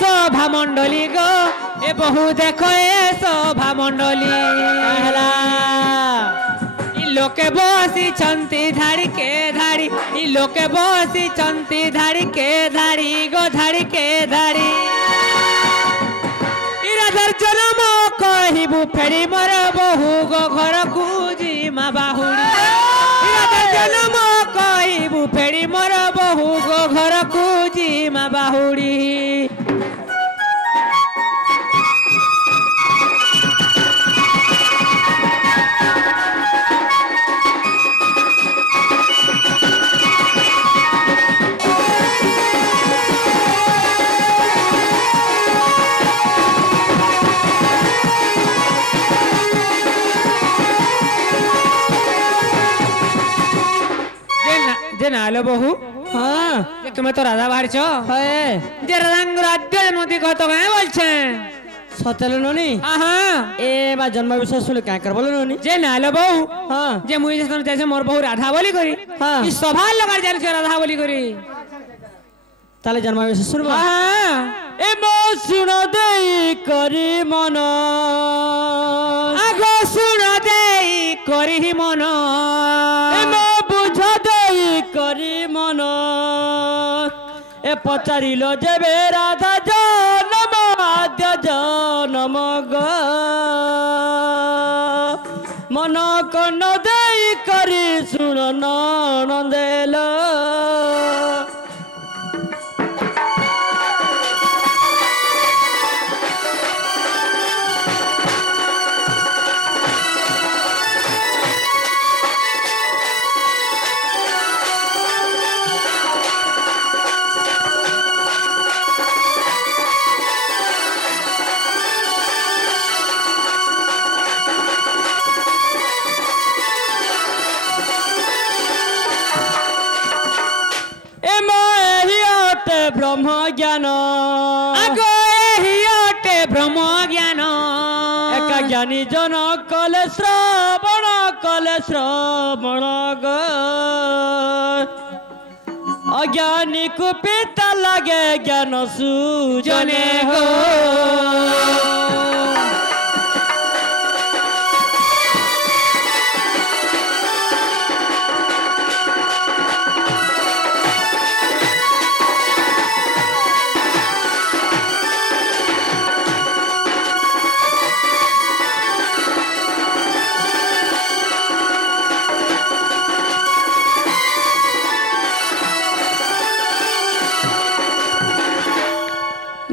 शोभा मंडली गो ए बहु देखो ए शोभा मंडली लोके बसी छंती धाड़ी के धाड़ी लोके बसी छंती धाड़ी के धाड़ी गो धाड़ी के धाड़ी इराधर जन्म कहबू फेरी मोर बहु गो घर को जीमा बाहुड़ी इराधर जन्म कहबू फेरी मोर बहु गो घर को जीमा बाहुड़ी नालो बहु हाँ तुम्हें तो राधा बाहर छो है जे रंग राज्य मोदी को तो गए बोल छे सतल नोनी हाँ ए बा जन्म विषय सुन क्या कर बोलो नोनी जे नालो बहु हाँ जे मुझे जैसे जैसे मोर बहु राधा बोली करी हाँ इस सभा लगा जाने से राधा बोली करी ताले जन्म विषय सुन हाँ ए मो सुनो दे करी मनो आगो सुनो दे करी मनो ए मो बुझा करी मन ए पचारिल जेबे राधा जनम आद्य जनम ग मन कन देई करी सुन नंदेल ब्रह्म ज्ञान आगो हियटे ब्रह्म ज्ञान एका ज्ञानी जन कले श्रवण ग अज्ञानी को पिता लगे ज्ञान सूजने हो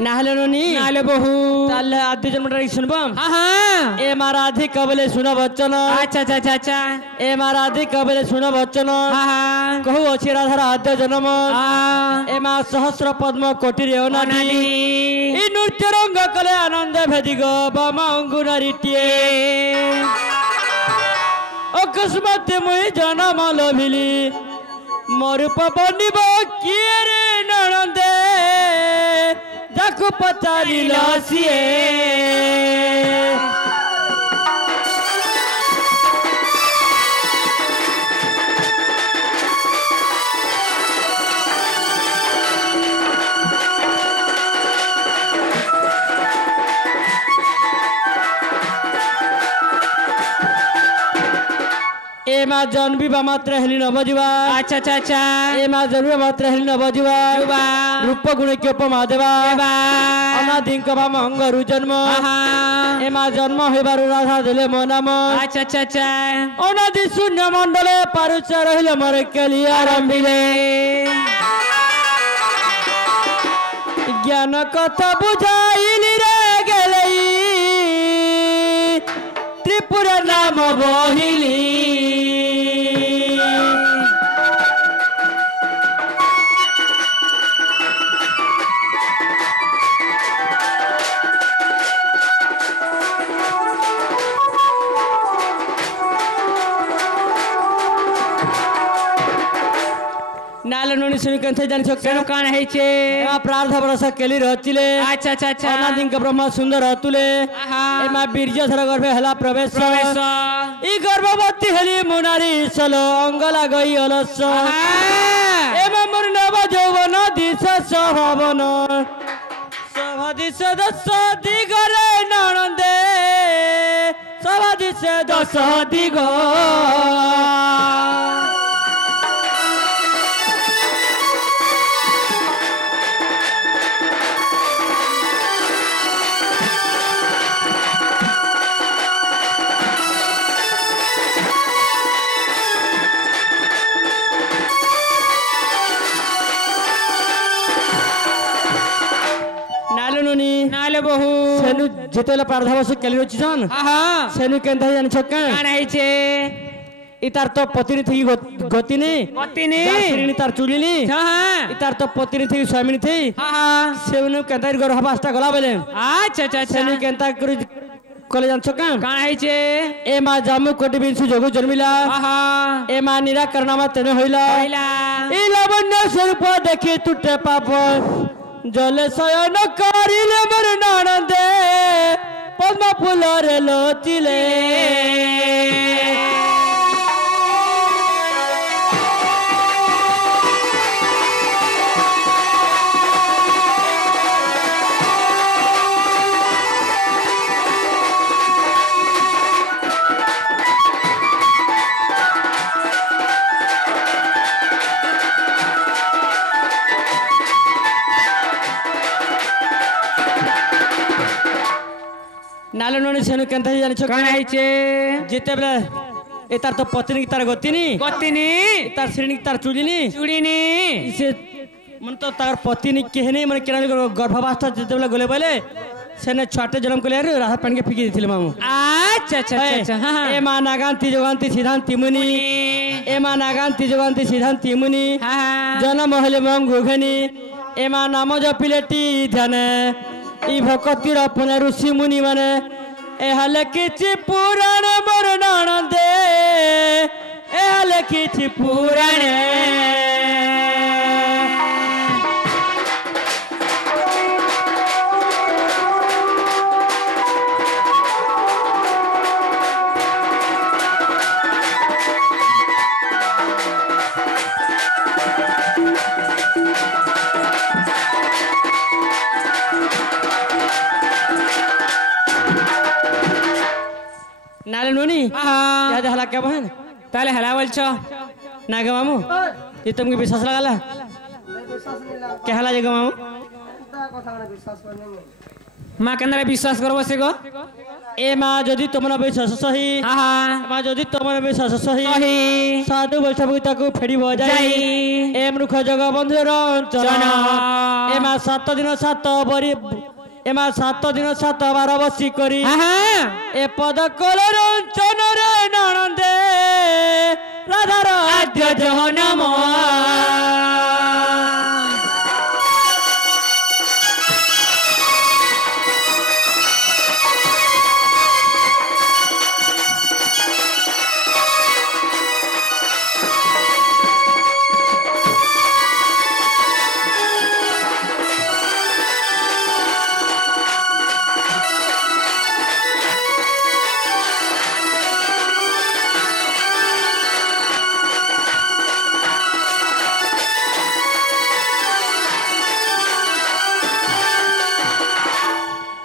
नाहले नोनी नाहले बहु ताले आदि जन्म रे सुनबम हां हां ए महाराधि कबले सुनो वचन अच्छा अच्छा अच्छा अच्छा ए महाराधि कबले सुनो वचन हां हां कहू अछि राधा आद्य जन्म हां ए मा सहस्र पद्म कोटि रे ओनानी ई नृत्य रंग कले आनंद भेदि गो बामा अंगुनारिटिए अकस्मात मुई जन्म लभिली मरुप बनिब किए रे ननंदे जाकु पचारिल सिए ए मा जन्मिबा मात्र हेली न बजिबा अच्छा अच्छा अच्छा ए मा जन्मिबा मात्र हेली न बजिबा रूप गुण के उपमा देबा अनादिंक बा मंगरु जन्म ए मा जन्म हेबारु राधा देले मो नाम अच्छा अच्छा अच्छा अनादि शून्य मंडले पारुच रहिले मोर केली आरंभिले ज्ञान कथा बुझाइली रे गेलई त्रिपुर नाम बहिली नाले नोनी सुनि कंथे जानि छ केनो कान है छे एमा प्रार्थ बरस केली रचिले अच्छा अच्छा अच्छा अनादिंक ब्रह्म सुंदर अतुले एमा बीर्य धर गर्भे हला प्रवेश ई गर्भवती हली मुनारी सल अंगला गई अलस एमा मोर नव यौवन दिशा स्वभावन সভাদিশে দশ দিগরে ননন্দে সভাদিশে দশ দিগ नाले बहु सेनु जेतेला प्रारधावस केली रछि जन हां सेनु केनथा जानि छक्का कान आइछे इतार तो पतिनी थी गतिनी श्रीनी तार चुलिनी हां इतार तो पतिनी थी स्वामिनी थी हां सेनु केनथा घर हबास्ता गला बेले अच्छा अच्छा सेनु केनथा करी कले जान छक्का कान आइछे ए मा जामु कोटि बिंसु जोगु जन्मिला हां ए मा निराकरणमा तेने होइला ई लावण्य स्वरूप देखि टूटे पाप जले शयन करिले मोर ननदे पद्म फूलरे लोचिले नाले नोनी सेनु केनथा जानि छ कान आइछे जेते बेला ए तार तो पत्नी तार गतिनी तार श्रेणी तार चुलिनी से मन तो तार पत्नी केहने मन केना गर्भावस्था जेते बेला गले बेले सेने छाटे जन्म कले राहा पानी के फिकी दिथिले मामू अच्छा अच्छा अच्छा हां ए मा नागांती जोगांती सिद्धांती मुनि ए मा नागांती जोगांती सिद्धांती मुनि हां जन्म हले मंग घुघनी ए मा नाम जपिलेटी ध्यान ई भक्तिर अपने ऋषि मुनि माने एहले किछि पुराण मोर ननदे एहले किछि पुराण नाले नोनी हां याद हला क्या बहन ताले हला बोलछो नागे मामू ये तुमके विश्वास लगाला क्या हला जगह मामू कथा ना विश्वास करने मां केनरे विश्वास करबो से गो ए मां जदी तुमरा विश्वास सही हां मां जदी तुमरा विश्वास सही साधु बैठबू ताको फेडी भ जाई ए मूर्ख जग बंधु रंचन ए मां 7 दिन 7 बरी एमा 7 दिन 7 बार बसी करी ए पद कलर चनरे ननदे राधार आद्य जहनम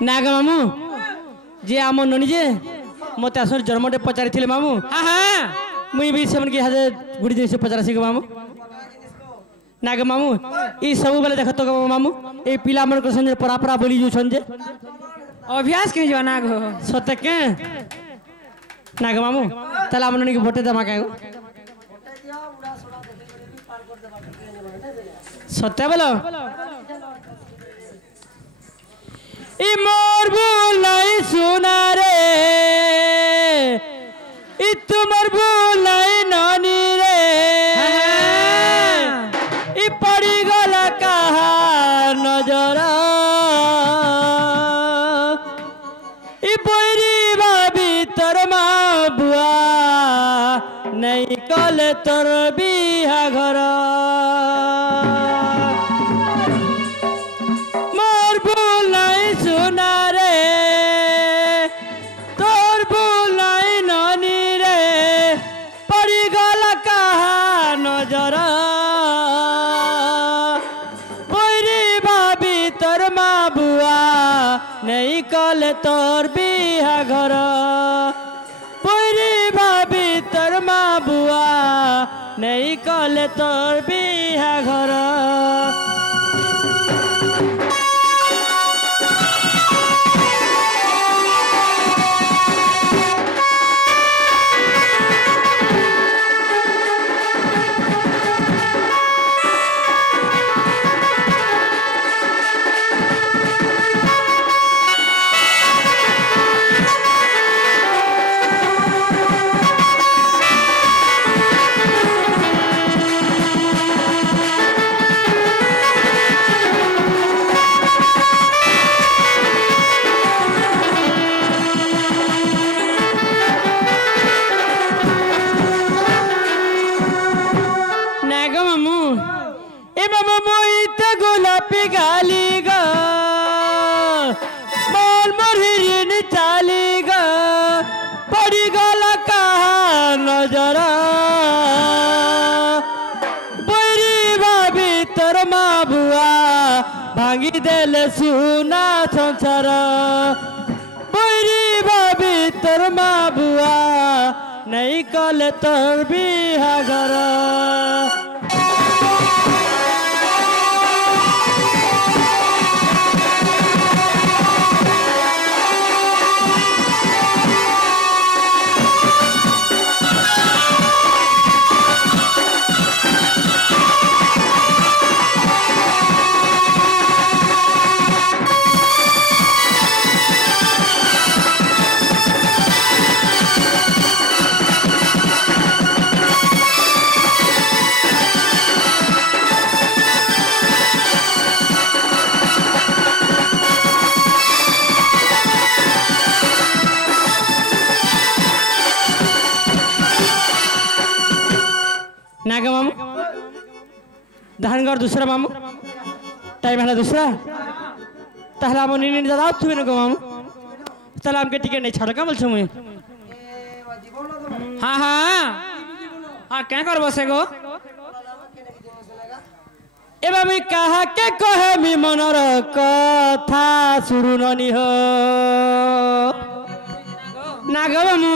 नाग मामू जे आम ननी जे मत आस जन्मटे पचारि मामू मुई भी से हाजे गुड़ी जिन पचार मामू नाग मामू ये सब बेले देख तो मामू ये पिला मन को संजे परापरा बोली जो जे अभ्यास के जो नाग सत्य के नाग मामू तला आम ननी के भोटे दमा का सत्य बोलो ई मोर भूलाई सुना रे ई तुमर भूलाई नानी रे ई पड़ी गला कहा नजर ई बोरी भाभी तोर माँ बुआ नहीं कले तोर बिहा घर बुआ नहीं कले तोर बिहा घर पुरी भाभी तोर माँ बुआ नहीं कले तोर बिहा घर गाली गा मोल मोरिन चाली गा पड़ी गला कहा नजर बुरी भाभी तोर माँ बुआ भांगी देले सुना संसार बुरी भाभी तोर माँ बुआ नहीं कले तोर बिहा घर नागा मामू धानगढ़ दूसरा मामू टाइम है दूसरा ताहला हम नींद दादा तू ना मामू ताहला हमके टिकट नहीं छाड़ का बोल छो मैं हाँ हाँ हाँ क्या कर बसे गो ए बाबी कहा के कहे मी मनर कथा शुरू ननी हो नागा मामू